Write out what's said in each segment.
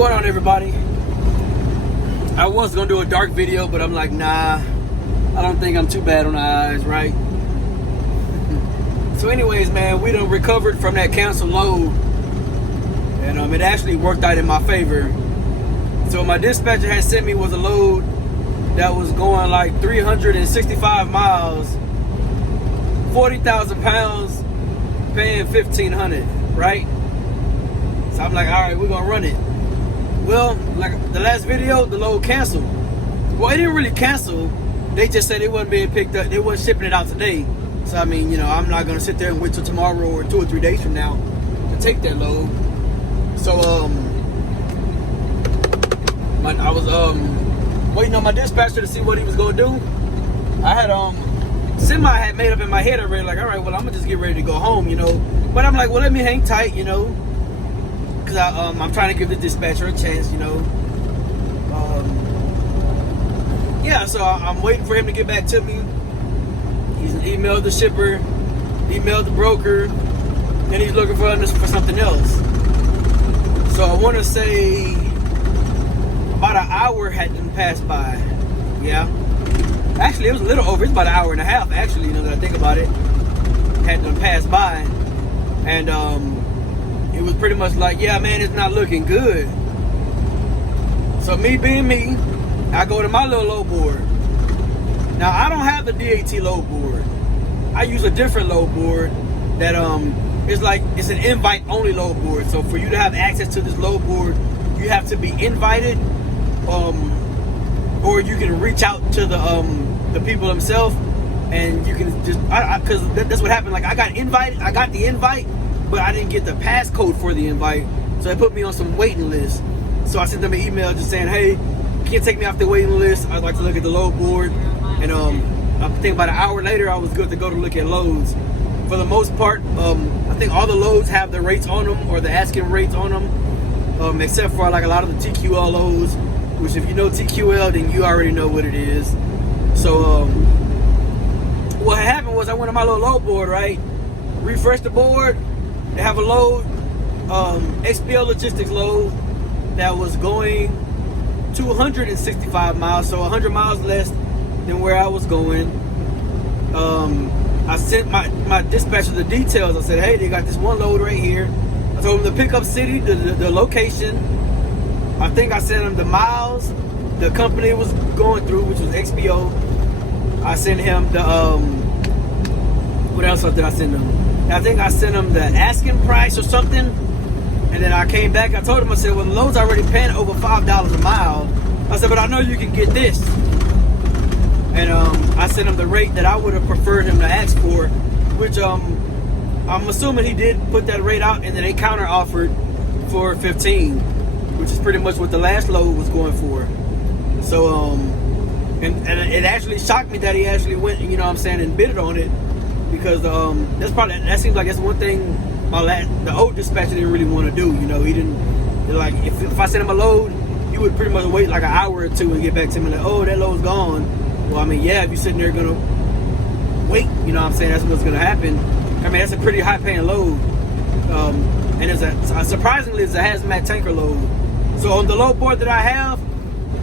going on, everybody? I was gonna do a dark video, but I'm like, nah, I don't think I'm too bad on the eyes, right? So anyways, man, we done recovered from that canceled load, and it actually worked out in my favor. So my dispatcher had sent me was a load that was going like 365 miles, 40,000 pounds, paying 1,500, right? So I'm like, all right, we're gonna run it. Well, like the last video, the load canceled. Well, it didn't really cancel. They just said it wasn't being picked up. They wasn't shipping it out today. So I mean, I'm not gonna sit there and wait till tomorrow or 2 or 3 days from now to take that load. So I was waiting on my dispatcher to see what he was gonna do. I had semi had made up in my head already, like, all right, well, I'm gonna just get ready to go home, But I'm like, well, let me hang tight, because I'm trying to give the dispatcher a chance, yeah. So I'm waiting for him to get back to me. He's emailed the shipper, emailed the broker, and he's looking for something else. So I want to say about an hour had them passed by. Yeah. Actually, it was a little over. It's about an hour and a half, actually, that I think about it. Had them pass by. And it was pretty much like, yeah, man, it's not looking good. So me being me, I go to my little Loadboard. Now, I don't have the DAT Loadboard. I use a different Loadboard that it's an invite-only Loadboard. So for you to have access to this Loadboard, you have to be invited, or you can reach out to the people themselves, and you can just, because that's what happened. Like, I got the invite, but I didn't get the passcode for the invite, so they put me on some waiting list. So I sent them an email just saying, hey, you can't take me off the waiting list. I'd like to look at the Loadboard. And I think about an hour later, I was good to go to look at loads. For the most part, I think all the loads have the rates on them, or the asking rates on them, except for like a lot of the TQL loads, which if you know TQL, then you already know what it is. So what happened was I went on my little Loadboard, right? Refreshed the board. They have a load, XPO Logistics load that was going 265 miles, so 100 miles less than where I was going. I sent my dispatcher the details. I said, hey, they got this one load right here. I told them the pickup city, the location. I think I sent them the miles the company was going through, which was XPO. I sent him the what else did I send him? I think I sent him the asking price or something. And then I came back, I told him, I said, well, the load's already paying over $5 a mile. I said, but I know you can get this. And I sent him the rate that I would have preferred him to ask for, which I'm assuming he did put that rate out, and then they counter offered for 15, which is pretty much what the last load was going for. So and it actually shocked me that he actually went, and bid on it, because that seems like that's one thing the old dispatcher didn't really want to do. He didn't, like, if I sent him a load, he would pretty much wait like an hour or two and get back to me like, oh, that load's gone. Well, I mean, yeah, if you're sitting there gonna wait, that's what's gonna happen. I mean, that's a pretty high paying load. And surprisingly, it's a hazmat tanker load. So on the Loadboard that I have,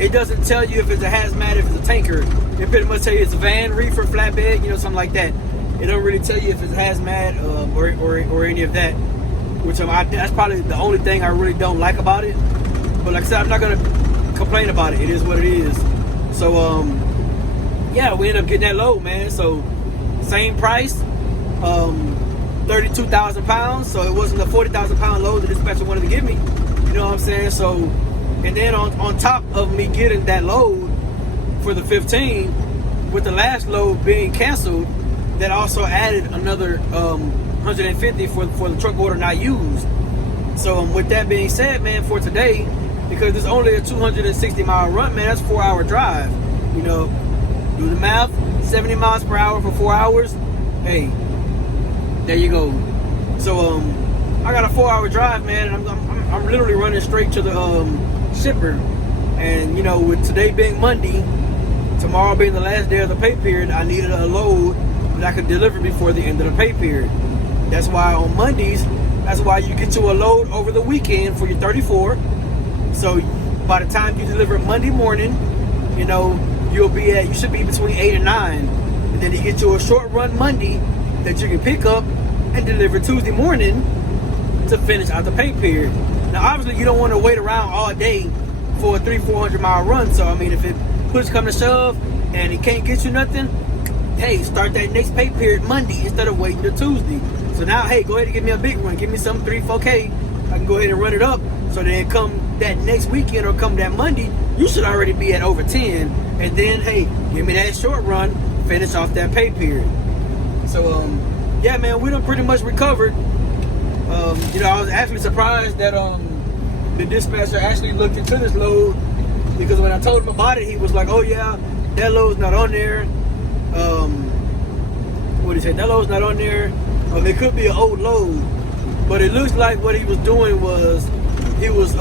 it doesn't tell you if it's a hazmat, if it's a tanker. It pretty much tell you it's a van, reefer, flatbed, something like that. It don't really tell you if it's hazmat or any of that, which that's probably the only thing I really don't like about it. But like I said, I'm not gonna complain about it. It is what it is. So yeah, we ended up getting that load, man. So same price, 32,000 pounds. So it wasn't a 40,000 pound load the dispatcher wanted to give me. You know what I'm saying? So, and then on top of me getting that load for the 15, with the last load being canceled, that also added another 150 for the truck order not used. So with that being said, man, for today, because it's only a 260 mile run, man, that's a 4-hour drive. Do the math, 70 miles per hour for 4 hours. Hey, there you go. So I got a 4-hour drive, man, and I'm literally running straight to the shipper. And with today being Monday, tomorrow being the last day of the pay period, I needed a load that I could deliver before the end of the pay period. That's why on Mondays, that's why you get to a load over the weekend for your 34. So by the time you deliver Monday morning, you know, you should be between 8 and 9. And then you get you a short run Monday that you can pick up and deliver Tuesday morning to finish out the pay period. Now, obviously, you don't want to wait around all day for a 300-400 mile run. So, I mean, if it push come to shove and it can't get you nothing, hey, start that next pay period Monday instead of waiting till Tuesday. So now, hey, go ahead and give me a big one. Give me some 3-4K. I can go ahead and run it up. So then come that next weekend or come that Monday, you should already be at over 10. And then, hey, give me that short run, finish off that pay period. So, yeah, man, we done pretty much recovered. You know, I was actually surprised that the dispatcher actually looked into this load, because when I told him about it, he was like, oh yeah, that load's not on there. What did he say? That load's not on there. It could be an old load, but it looks like what he was doing was he was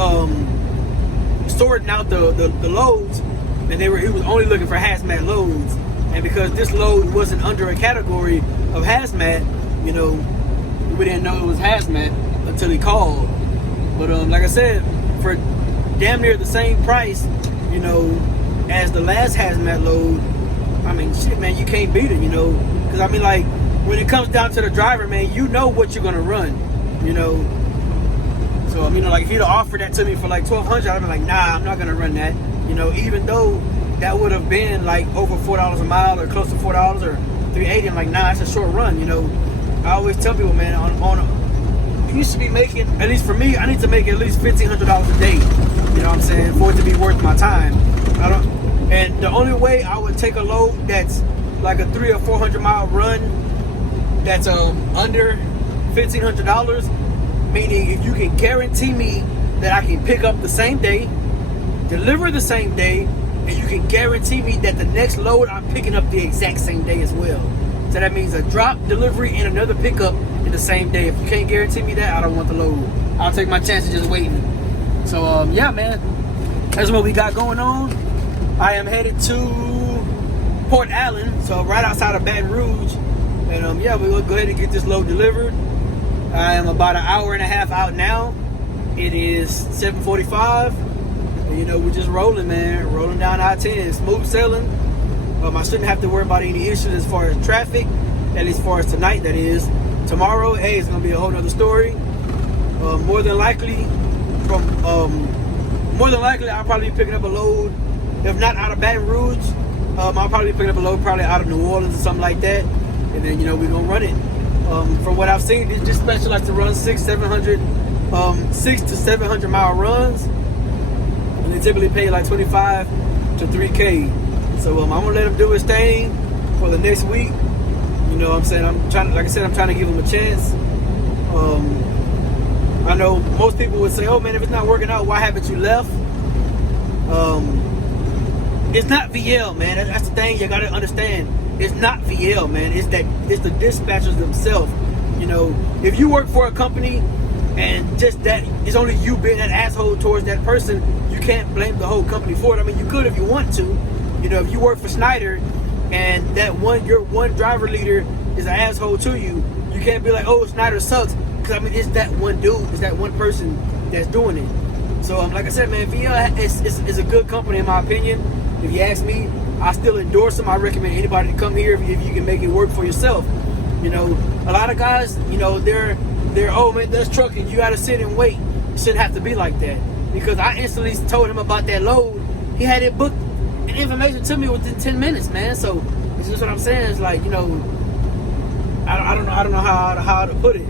sorting out the loads, and he was only looking for hazmat loads. And because this load wasn't under a category of hazmat, you know, we didn't know it was hazmat until he called. But like I said, for damn near the same price, you know, as the last hazmat load, I mean, shit, man, you can't beat it, you know. Because, I mean, like, when it comes down to the driver, man, you know what you're going to run, you know. So, I mean, like, if he'd have offered that to me for, like, $1,200, I'd be like, nah, I'm not going to run that. You know, even though that would have been, like, over $4 a mile or close to $4 or $3.80, I'm like, nah, it's a short run, you know. I always tell people, man, you should be making, at least for me, I need to make at least $1,500 a day. You know what I'm saying? For it to be worth my time. And the only way I would take a load that's like a 300 or 400 mile run that's under $1,500, meaning if you can guarantee me that I can pick up the same day, deliver the same day, and you can guarantee me that the next load I'm picking up the exact same day as well. So that means a drop, delivery, and another pickup in the same day. If you can't guarantee me that, I don't want the load. I'll take my chances just waiting. So, yeah, man. That's what we got going on. I am headed to Port Allen, so right outside of Baton Rouge. And, yeah, we're going to go ahead and get this load delivered. I am about an hour and a half out now. It is 7:45. And, you know, we're just rolling, man. Rolling down I-10. Smooth sailing. I shouldn't have to worry about any issues as far as traffic, at least as far as tonight, that is. Tomorrow, hey, it's going to be a whole nother story. More than likely, I'll probably be picking up a load, if not out of Baton Rouge, I'll probably be picking up a load probably out of New Orleans or something like that. And then, you know, we're going to run it. From what I've seen, this dispatcher likes to run 600 to 700 mile runs. And they typically pay like 25 to 3K. So I'm gonna let him do his thing for the next week. You know what I'm saying? I'm trying to give him a chance. I know most people would say, oh man, if it's not working out, why haven't you left? It's not VL, man. That's the thing you gotta understand. It's not VL, man. It's the dispatchers themselves. You know, if you work for a company and just that it's only you being an asshole towards that person, you can't blame the whole company for it. I mean, you could if you want to. You know, if you work for Schneider and your one driver leader is an asshole to you, you can't be like, oh, Schneider sucks. Because, I mean, it's that one dude, it's that one person that's doing it. So, like I said, man, VL is a good company in my opinion. If you ask me, I still endorse them. I recommend anybody to come here if you can make it work for yourself. You know, a lot of guys, you know, they're oh, man, that's trucking. You got to sit and wait. It shouldn't have to be like that. Because I instantly told him about that load. He had it booked and information to me within 10 minutes, man. So it's just what I'm saying. It's like, you know, I don't know how to put it.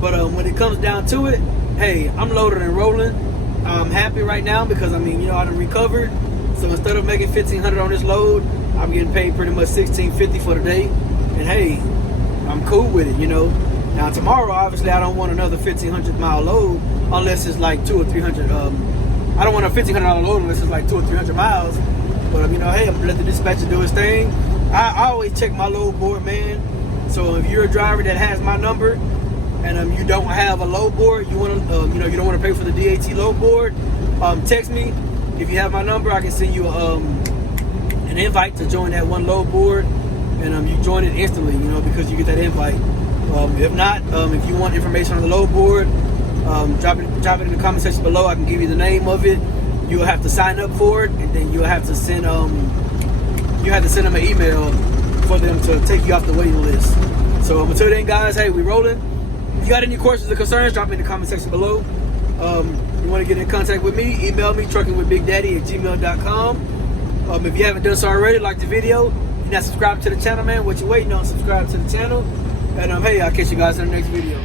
But when it comes down to it, hey, I'm loaded and rolling. I'm happy right now because, I mean, you know, I done recovered. So instead of making $1,500 on this load, I'm getting paid pretty much $1,650 for the day. And hey, I'm cool with it, you know. Now tomorrow, obviously, I don't want another 1,500 mile load unless it's like 200 or 300. I don't want a $1,500 load unless it's like 200 or 300 miles. But you know, hey, I'm gonna let the dispatcher do his thing. I always check my load board, man. So if you're a driver that has my number and you don't have a load board, you want to, you know, you don't want to pay for the DAT load board, text me. If you have my number, I can send you an invite to join that one load board, and you join it instantly, you know, because you get that invite. If not, if you want information on the load board, drop it in the comment section below. I can give you the name of it, you'll have to sign up for it, and then you'll have to send them an email for them to take you off the waiting list. So until then, guys, hey, we rolling. If you got any questions or concerns, drop me in the comment section below. You want to get in contact with me, email me, truckingwithbigdaddy@gmail.com. If you haven't done so already, like the video. If you're not subscribed to the channel, man, what you waiting on? Subscribe to the channel. And hey, I'll catch you guys in the next video.